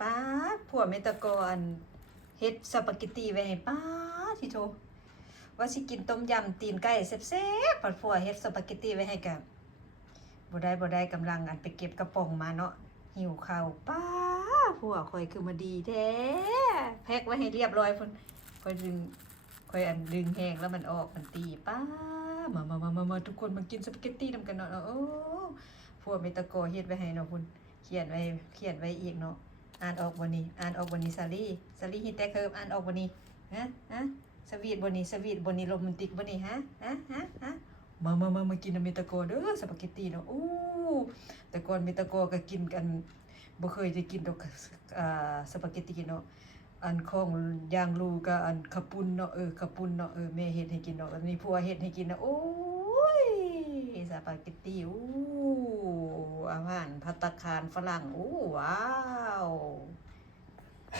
ป้าผัวเมตะกอนเฮ็ดสปาเกตตีไว้ให้ป้าที่โทว่าสิกินต้มยำตีนไก่แซ่บๆผัดผัวเฮ็ดสปาเกตตีไว้ให้กับบ่ได้กำลังอันไปเก็บกระป๋องมาเนาะหิวข้าวป้าผัวข่อยคือมาดีแท้แพ็คไว้ให้เรียบร้อยพุ่นข่อยอันดึงแห้งแล้วมันออกมันตีป้ามาทุกคนมากินสปาเกตตีนำกันเนาะโอ้ผัวเมตะกอเฮ็ดไว้ให้เนาะพุ่นเขียนไว้อีกเนาะ อ่านออกวันนี้อ่านออกวันนี้ซาลี่ฮิตแต่เคิร์มอ่านออกวันนี้ฮะสวีทบนนี้โรแมนติกบนนี้ฮะมากินอเมตาโกเด้อสปาเกตตีเนาะอู้แต่ก่อนเมตาโกก็กินกันบ่เคยจะกินดอกสปาเกตตีเนาะอันของย่างลูก็อันขับปุ่นเนาะขับปุ่นเนาะแม่เฮ็ดให้กินเนาะอันนี้ผัวเฮ็ดให้กินนะโอ้ยสปาเกตตีอู้อาหารภัตตาคารฝรั่งอู้ว้า